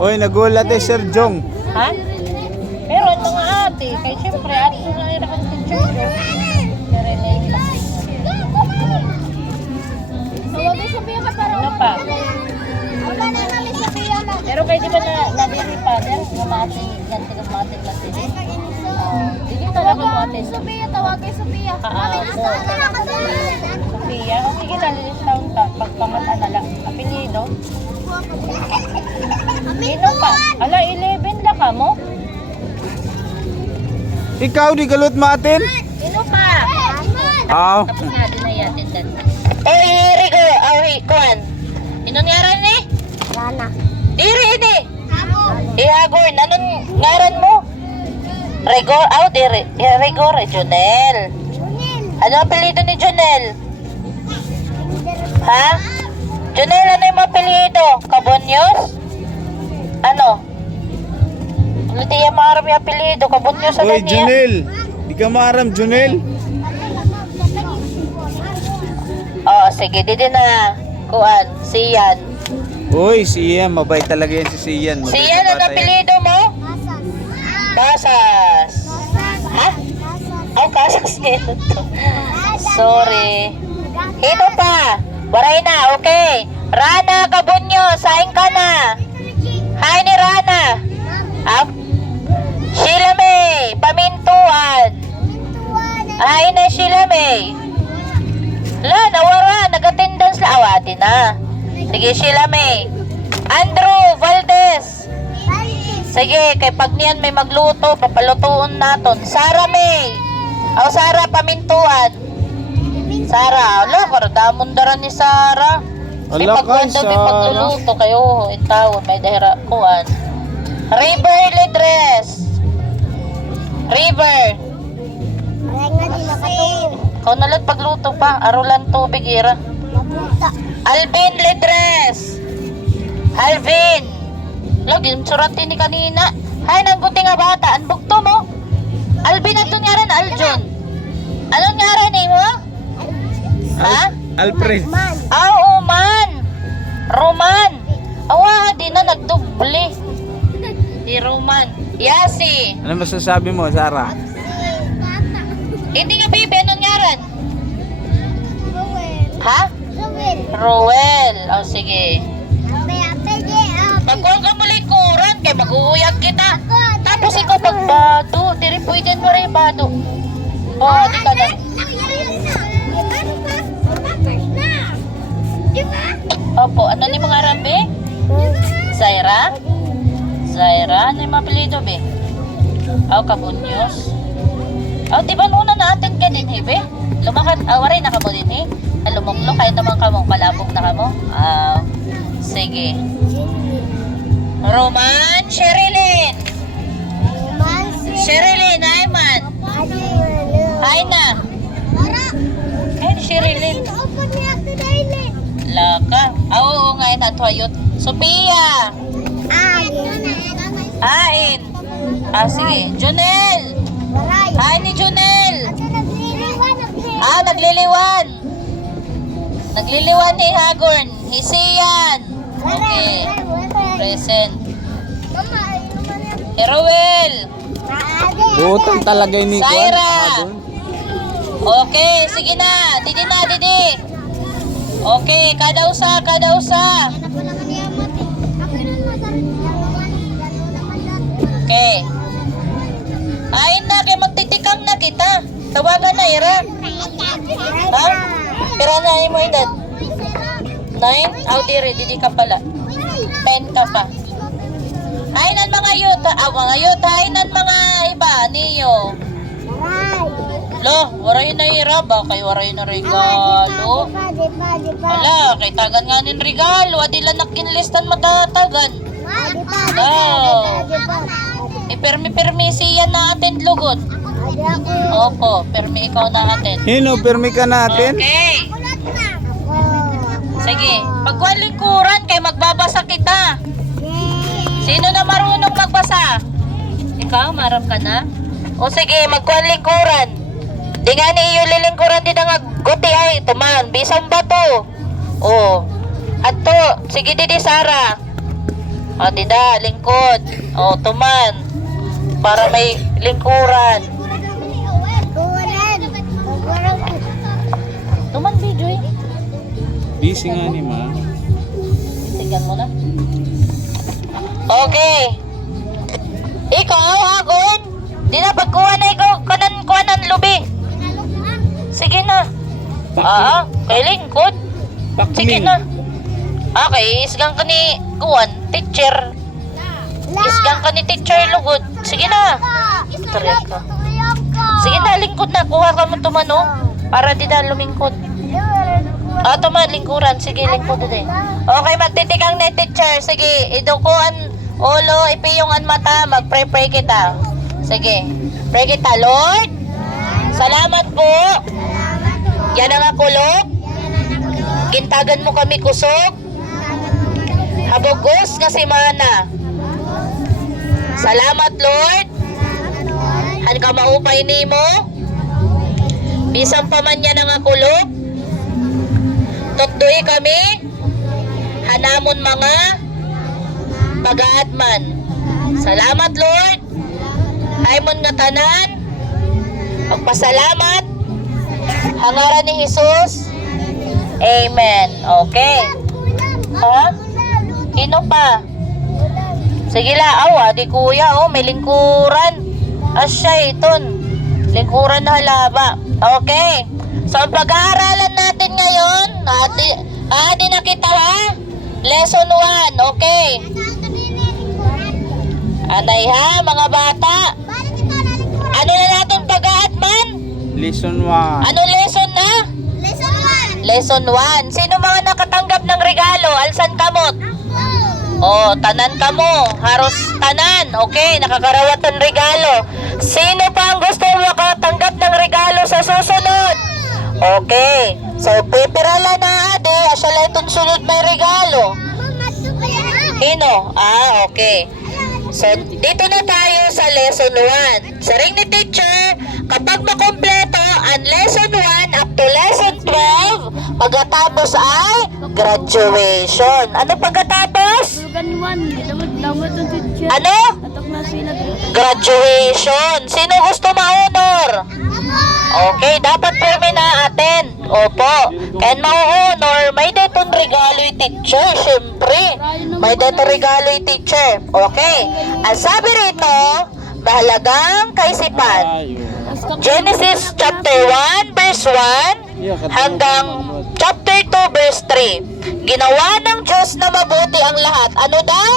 Oy, nagulat eh, Sir Jong. Ha? Meron mga ate. Kaya siyempre, ate ko na rin ako ng teacher ko. Meron na yung Tawagin Sophia ka para. ano pa? Aba na namin Sophia na. Pero kayo di ba na-dairy father? Gumating, ganti gumating lang din. Hindi talaga gumating. Sophia, tawagin Sophia. Mami, Oo. asa na ka doon? Sophia, o sige na, lilistawn ka. Pagpamata na lang. Apelido? Sino pa? Ala, 11 na ka mo? Ikaw, di galot matin? Sino pa? Aw. Tapos nga din na yatin dan. Eh, Rigo, kuan. Inong ni? Rana. Diri ini. Ako. Ihagor, anong ngaran mo? Rigor, diri. Rigor, Jonel. Junil. Ano ang apelido ni Jonel? Ha? Jonel, ano yung apelido? Cabonyos? Ano? Hindi yung maram yung apelido. Cabonyos sa Oy, niya. Junel. Di ka maram, Junel. Oo, sige. Didi na. Kuan. Siyan. Uy, si Ian. Mabait talaga yan si Sian. Mabait Siyan, na ano bata yan. apelido mo? Masas. Kasas. Ha? Oh, kasas nito to. Sorry. Ito pa. Waray na, okay. Rana Cabonyo, saing ka na. Hi ni Rana. Sheila May, Pamintuan. Hi na Sheila May. La, nawara, nag-attendance la. Awati na. Sige, Sheila May. Andrew Valdez. Sige, kay pag niyan may magluto, papalutuon naton. Sara May. Sara Pamintuan. Sara, ala, karadamon daran ni Sara. May Ala, pagwanda, kay may Sara. pagluluto kayo, intawon, may dahira kuan. River Ledres. River. Renga din nakatulog. Kau nalat pagluto pa, arulan tubig ira. Mabuta. Alvin Ledres. Alvin. Lagi, surat ni kanina. Hay, nangguti nga bata, anbugto mo. Alvin, ato ngaran, Aljon. Anong ngaran ni mo? Ha? Alfred. Man. Uman. Roman. Awa, di na nagdubli. Di Roman. Yasi. Ano masasabi mo, Sarah? Tata. Hindi nga, baby. Anong ngaran? Ruel. Ha? Ruel. Roel. O, sige. Ape, di. Pagkuhan ka mo likuran, kaya mag-uuyag kita. Tapos ikaw pagbado. Diri pwede mo rin bado. Oo, di ka na. Opo, ano ni mga rambe? Zaira? Zaira? Ano yung mga apelido, be? Cabunyos? Di ba muna na-attend ka din, be? Lumakat, waray na ka mo din, Lumuklo, kayo naman ka mong palabog na ka mo? Sige. Roman, Sherilyn. Sherilyn, Ayman. Ay na. Ay, Sherilyn. Laka. Oo nga yun, atwayot. Sophia. Ain. Sige. Junel. Hi ni Junel. Nagliliwan. Nagliliwan ni Hagorn. Hisiyan. Okay. Present. Heroel. Butang talaga ni Kuan. Zaira. Okay, sige na. Didi na, didi. Okay, kada usa, kada usa. Okay. Ayun na, kaya magtitikang na kita. Tawagan na, Ira. Ha? Pero na mo edad? 9? Diri, didi ka pala. 10 ka pa. Ayun mga youth, mga youth, ayun mga iba, niyo. Lo, waray na Ira ba? Kay waray na regalo. Wala, kay tagan nga nin regalo. Adila nakinlistan matatagan. Permi siya na atin lugod. Opo, permi ikaw na atin. Hino, permi ka natin? Okay. Sige, pagwalikuran kay magbabasa kita. Sino na marunong magbasa? Ikaw, marap ka na? O sige, magwalikuran. Di nga ni iyo lilingkuran din ang guti ay tuman. Bisang bato. O. Ato, sige didi Sara. O, dida, lingkod. O, tuman. Para may lingkuran. Tuman, Bijoy. Busy nga ni ma. Tingnan mo na. Okay. Ikaw, Agon. Di na pagkuha na ikaw. Kanan lubi. Sige na. Kay lingkod. Sige Pakmin. na. Okay, isgang ka ni Kuwan, teacher. Isgang ka ni teacher lugod. Sige na. Tari ka. Sige na, lingkod na. Kuha ka mo tumano. Para di na lumingkod. Tuman, lingkuran. Sige, lingkod din. Okay, magtitikang ni teacher. Sige, idukuan ulo, ipiyungan mata, mag-pray kita. Sige, pray kita. Lord, salamat po. Yan ang akulok. Gintagan mo kami kusog. Habugos nga si Mana. Salamat, Lord. Han ka maupay nimo. Bisang pa man yan ang akulok. Tutdoy kami. Hanamon mga pagaadman. Salamat, Lord. Aymon nga tanan. Magpasalamat. Hangaran ni Jesus. Amen. Okay. Ha? Sino pa? Sige la, awa, di kuya, may lingkuran. Asya, iton. Lingkuran na halaba. Okay. So, ang pag-aaralan natin ngayon, di na kita ha? Lesson 1, okay. Anay ha, mga bata. Ano na natin pag-aatman? Lesson 1. Anong lesson na? Lesson 1. Sino mga nakatanggap ng regalo? Alsan kamot? Tanan kamo. Haros tanan. Okay, nakakarawat ng regalo. Sino pa ang gusto makatanggap ng regalo sa susunod? Okay. So, pipirala na ade. Asya itong sunod may regalo. Hino? Okay. So, dito na tayo sa lesson 1. Sa ring ni teacher, kapag makompleto ang lesson 1 up to lesson 12, pagkatapos ay graduation. Ano pagkatapos? Ano? Graduation. Sino gusto ma-honor? Okay, dapat pirmi na atin. Opo. Kaya ma-honor, may detong regalo yung teacher, syempre. May detong regalo yung teacher. Okay. Ang sabi rito, mahalagang kaisipan. Genesis chapter 1 verse 1 hanggang chapter 2 verse 3. Ginawa ng Diyos na mabuti ang lahat. Ano daw?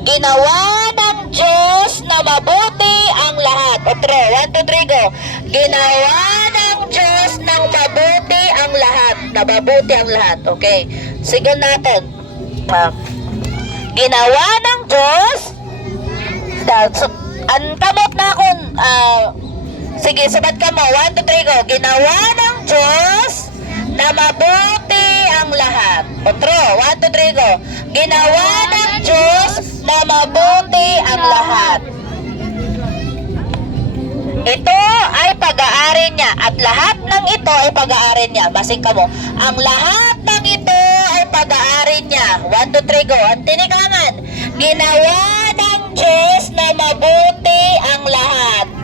Ginawa ng Diyos na mabuti ang lahat. O 1, 2, 3, go. Ginawa ng Diyos ng mabuti ang lahat. Na mabuti ang lahat. Okay. Sige natin. Ginawa ng Diyos. Ang kamot na akong sige, sabat ka mo. 1, 2, 3, go. Ginawa ng Diyos na mabuti ang lahat. Otro, 1, 2, 3, go. Ginawa ng Diyos na mabuti ang lahat. Ito ay pag-aari niya at lahat ng ito ay pag-aari niya. Basing ka mo. Ang lahat ng ito ay pag-aari niya. 1, 2, 3, go. Ang tinikaman. Ginawa ng Diyos na mabuti ang lahat.